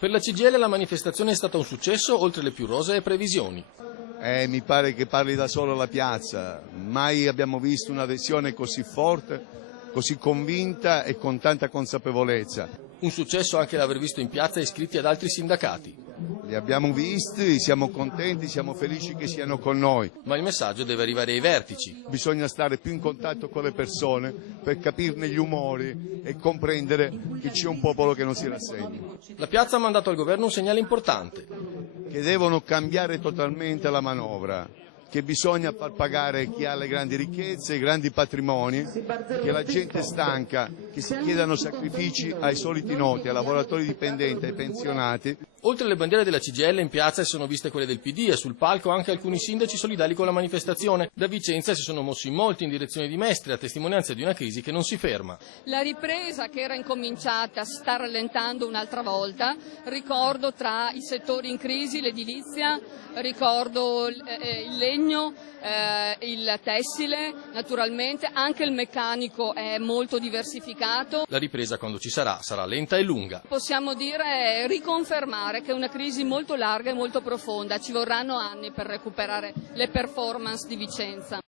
Per la CGIL la manifestazione è stata un successo oltre le più rosee previsioni. Mi pare che parli da solo la piazza, mai abbiamo visto un'adesione così forte, così convinta e con tanta consapevolezza. Un successo anche l'aver visto in piazza iscritti ad altri sindacati. Li abbiamo visti, siamo contenti, siamo felici che siano con noi. Ma il messaggio deve arrivare ai vertici. Bisogna stare più in contatto con le persone per capirne gli umori e comprendere che c'è un popolo che non si rassegna. La piazza ha mandato al governo un segnale importante. Che devono cambiare totalmente la manovra, che bisogna far pagare chi ha le grandi ricchezze, i grandi patrimoni, che la gente è stanca, che si chiedano sacrifici ai soliti noti, ai lavoratori dipendenti, ai pensionati. Oltre alle bandiere della CGIL in piazza si sono viste quelle del PD e sul palco anche alcuni sindaci solidali con la manifestazione. Da Vicenza si sono mossi molti in direzione di Mestre, a testimonianza di una crisi che non si ferma. La ripresa che era incominciata sta rallentando un'altra volta, ricordo tra i settori in crisi l'edilizia, ricordo il legno, il tessile, naturalmente anche il meccanico è molto diversificato. La ripresa quando ci sarà lenta e lunga. Possiamo dire riconfermare che è una crisi molto larga e molto profonda, ci vorranno anni per recuperare le performance di Vicenza.